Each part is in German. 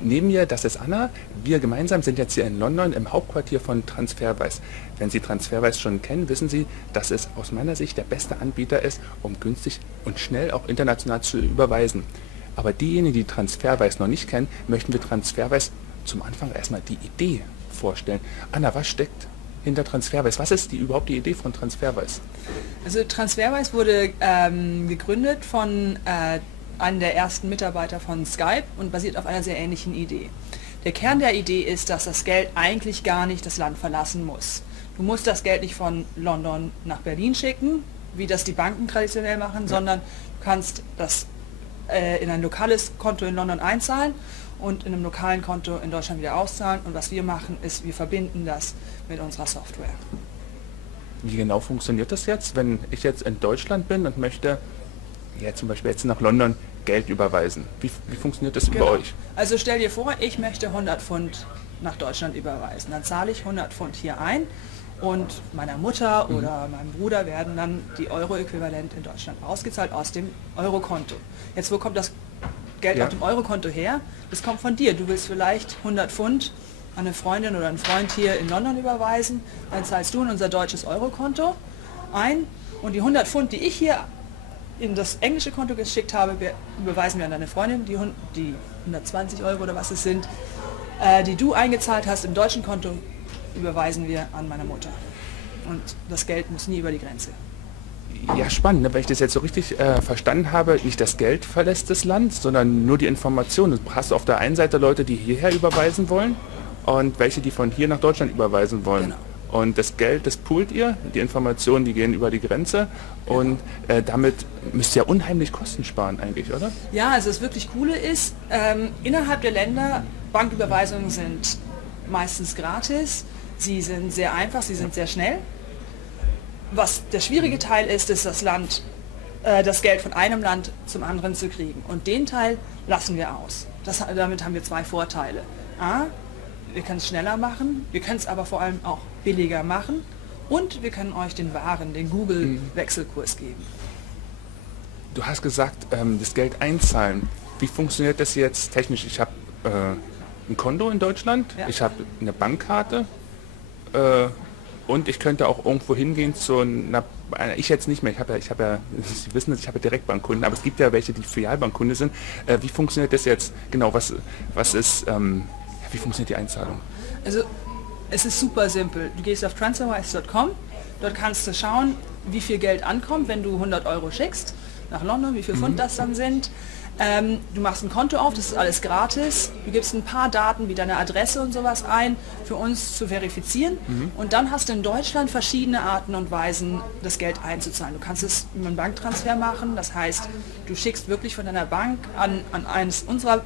Neben mir, das ist Anna. Wir gemeinsam sind jetzt hier in London im Hauptquartier von Transferwise. Wenn Sie Transferwise schon kennen, wissen Sie, dass es aus meiner Sicht der beste Anbieter ist, um günstig und schnell auch international zu überweisen. Aber diejenigen, die Transferwise noch nicht kennen, möchten wir Transferwise zum Anfang erstmal die Idee vorstellen. Anna, was steckt hinter Transferwise? Was ist überhaupt die Idee von Transferwise? Also Transferwise wurde gegründet von einem der ersten Mitarbeiter von Skype und basiert auf einer sehr ähnlichen Idee. Der Kern der Idee ist, dass das Geld eigentlich gar nicht das Land verlassen muss. Du musst das Geld nicht von London nach Berlin schicken, wie das die Banken traditionell machen, sondern du kannst das in ein lokales Konto in London einzahlen und in einem lokalen Konto in Deutschland wieder auszahlen. Und was wir machen, ist, wir verbinden das mit unserer Software. Wie genau funktioniert das jetzt, wenn ich jetzt in Deutschland bin und möchte zum Beispiel jetzt nach London Geld überweisen? Wie funktioniert das über euch? Also stell dir vor, ich möchte 100 Pfund nach Deutschland überweisen. Dann zahle ich 100 Pfund hier ein und meiner Mutter oder meinem Bruder werden dann die Euro-Äquivalent in Deutschland ausgezahlt aus dem Eurokonto. Jetzt, wo kommt das Geld auf dem Eurokonto her? Das kommt von dir. Du willst vielleicht 100 Pfund an eine Freundin oder einen Freund hier in London überweisen. Dann zahlst du in unser deutsches Eurokonto ein und die 100 Pfund, die ich hier in das englische Konto geschickt habe, überweisen wir an deine Freundin, die 120 Euro oder was es sind, die du eingezahlt hast im deutschen Konto, überweisen wir an meine Mutter. Und das Geld muss nie über die Grenze. Ja, spannend, ne? Wenn ich das jetzt so richtig verstanden habe, nicht das Geld verlässt das Land, sondern nur die Informationen. Du hast auf der einen Seite Leute, die hierher überweisen wollen und welche, die von hier nach Deutschland überweisen wollen. Genau. Und das Geld, das poolt ihr, die Informationen, die gehen über die Grenze und damit müsst ihr ja unheimlich Kosten sparen eigentlich, oder? Ja, also das wirklich Coole ist, innerhalb der Länder, Banküberweisungen sind meistens gratis, sie sind sehr einfach, sie sind sehr schnell. Was der schwierige Teil ist, ist das Geld von einem Land zum anderen zu kriegen. Und den Teil lassen wir aus. Damit haben wir zwei Vorteile. A, wir können es schneller machen, wir können es aber vor allem auch billiger machen und wir können euch den Google-Wechselkurs geben. Du hast gesagt, das Geld einzahlen. Wie funktioniert das jetzt technisch? Ich habe ein Konto in Deutschland, ich habe eine Bankkarte und ich könnte auch irgendwo hingehen zu einer, ich jetzt nicht mehr, ich habe ja, Sie wissen es, ich habe ja Direktbankkunden, aber es gibt ja welche, die Filialbankkunde sind. Wie funktioniert das jetzt genau? Wie funktioniert die Einzahlung? Also es ist super simpel. Du gehst auf transferwise.com, dort kannst du schauen, wie viel Geld ankommt, wenn du 100 Euro schickst nach London, wie viel Pfund das dann sind. Du machst ein Konto auf, das ist alles gratis. Du gibst ein paar Daten wie deine Adresse und sowas ein, für uns zu verifizieren. Und dann hast du in Deutschland verschiedene Arten und Weisen, das Geld einzuzahlen. Du kannst es mit einem Banktransfer machen, das heißt, du schickst wirklich von deiner Bank an eines unserer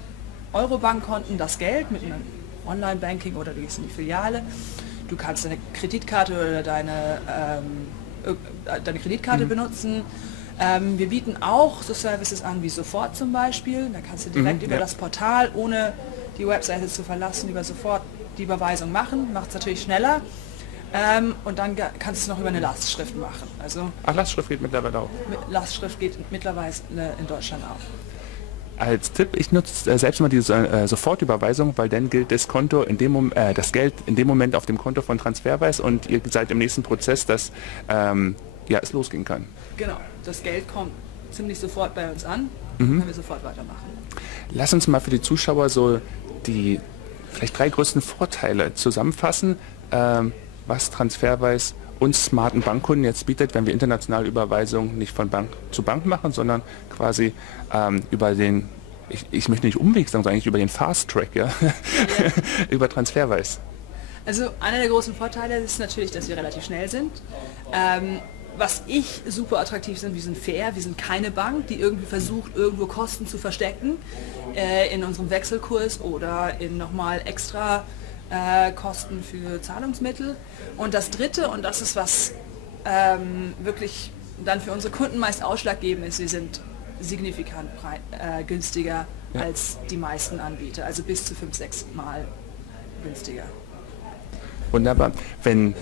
Eurobankkonten das Geld mit einem Online-Banking oder du gehst in die Filiale. Du kannst deine Kreditkarte oder deine Kreditkarte benutzen. Wir bieten auch so Services an wie Sofort zum Beispiel. Da kannst du direkt über das Portal, ohne die Webseite zu verlassen, über Sofort die Überweisung machen. Macht es natürlich schneller. Und dann kannst du es noch über eine Lastschrift machen. Also Lastschrift geht mittlerweile auch. Lastschrift geht mittlerweile in Deutschland auch. Als Tipp, ich nutze selbst mal diese Sofortüberweisung, weil dann gilt das Konto das Geld in dem Moment auf dem Konto von Transferwise und ihr seid im nächsten Prozess, dass es losgehen kann. Genau, das Geld kommt ziemlich sofort bei uns an, können wir sofort weitermachen. Lass uns mal für die Zuschauer so die vielleicht 3 größten Vorteile zusammenfassen, was Transferwise uns smarten Bankkunden jetzt bietet, wenn wir internationale Überweisungen nicht von Bank zu Bank machen, sondern quasi über den, ich möchte nicht Umweg sagen, sondern eigentlich über den Fast Track, über Transferwise. Also einer der großen Vorteile ist natürlich, dass wir relativ schnell sind. Was ich super attraktiv sind, wir sind fair, wir sind keine Bank, die irgendwie versucht, irgendwo Kosten zu verstecken in unserem Wechselkurs oder in nochmal extra Kosten für Zahlungsmittel. Und das Dritte, und das ist was wirklich dann für unsere Kunden meist ausschlaggebend ist, wir sind signifikant günstiger als die meisten Anbieter, also bis zu 5-6 Mal günstiger. Wunderbar. Wenn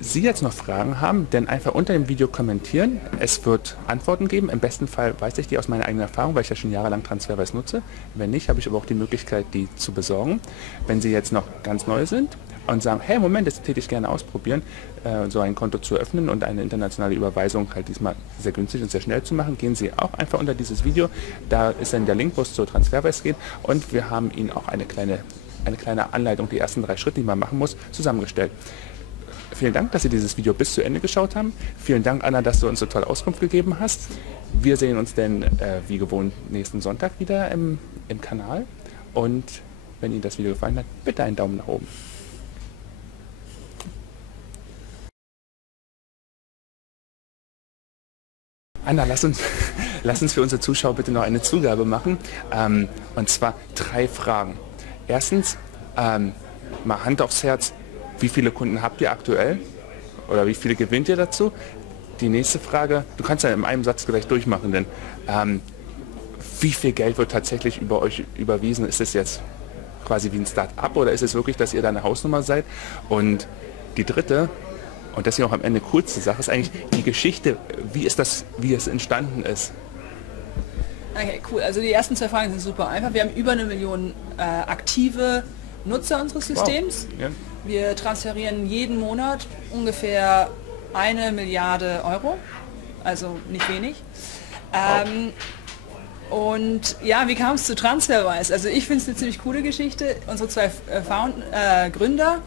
Sie jetzt noch Fragen haben, dann einfach unter dem Video kommentieren. Es wird Antworten geben. Im besten Fall weiß ich die aus meiner eigenen Erfahrung, weil ich ja schon jahrelang Transferwise nutze. Wenn nicht, habe ich aber auch die Möglichkeit, die zu besorgen. Wenn Sie jetzt noch ganz neu sind und sagen, hey, Moment, das täte ich gerne ausprobieren, so ein Konto zu öffnen und eine internationale Überweisung halt diesmal sehr günstig und sehr schnell zu machen, gehen Sie auch einfach unter dieses Video. Da ist dann der Link, wo es zu Transferwise geht, und wir haben Ihnen auch eine kleine Anleitung, die ersten 3 Schritte, die man machen muss, zusammengestellt. Vielen Dank, dass Sie dieses Video bis zu Ende geschaut haben. Vielen Dank, Anna, dass du uns so toll Auskunft gegeben hast. Wir sehen uns dann wie gewohnt nächsten Sonntag wieder im Kanal. Und wenn Ihnen das Video gefallen hat, bitte einen Daumen nach oben. Anna, lass uns für unsere Zuschauer bitte noch eine Zugabe machen. Und zwar 3 Fragen. Erstens, mal Hand aufs Herz. Wie viele Kunden habt ihr aktuell? Oder wie viele gewinnt ihr dazu? Die nächste Frage, du kannst ja in einem Satz gleich durchmachen, denn wie viel Geld wird tatsächlich über euch überwiesen? Ist es jetzt quasi wie ein Start-up oder ist es wirklich, dass ihr da eine Hausnummer seid? Und die dritte, und das ist ja auch am Ende coolste Sache, ist eigentlich die Geschichte, wie es entstanden ist. Okay, cool. Also die ersten 2 Fragen sind super einfach. Wir haben über 1 Million aktive Nutzer unseres Systems. Wow. Ja. Wir transferieren jeden Monat ungefähr 1 Milliarde Euro, also nicht wenig. Und ja, wie kam es zu Transferwise? Also ich finde es eine ziemlich coole Geschichte. Unsere 2 Gründer,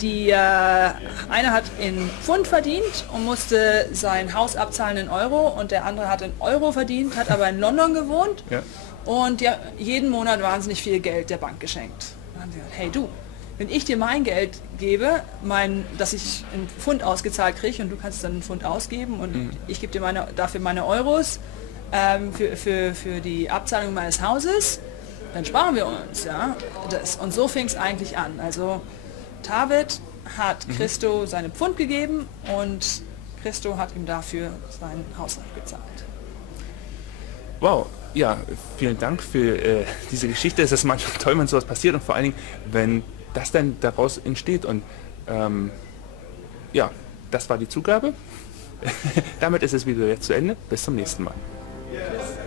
einer hat in Pfund verdient und musste sein Haus abzahlen in Euro, und der andere hat in Euro verdient, hat aber in London gewohnt, ja, und ja, jeden Monat wahnsinnig viel Geld der Bank geschenkt. Dann haben sie gesagt, hey du, wenn ich dir mein Geld gebe, das ich in Pfund ausgezahlt kriege, und du kannst es dann in Pfund ausgeben, und ich gebe dir dafür meine Euros für die Abzahlung meines Hauses, dann sparen wir uns. Ja? Und so fing es eigentlich an. Also David hat Christo seine Pfund gegeben und Christo hat ihm dafür sein Haus abgezahlt. Wow, ja, vielen Dank für diese Geschichte. Es ist manchmal toll, wenn sowas passiert, und vor allen Dingen, wenn das dann daraus entsteht. Und ja, das war die Zugabe. Damit ist das Video jetzt zu Ende. Bis zum nächsten Mal. Tschüss.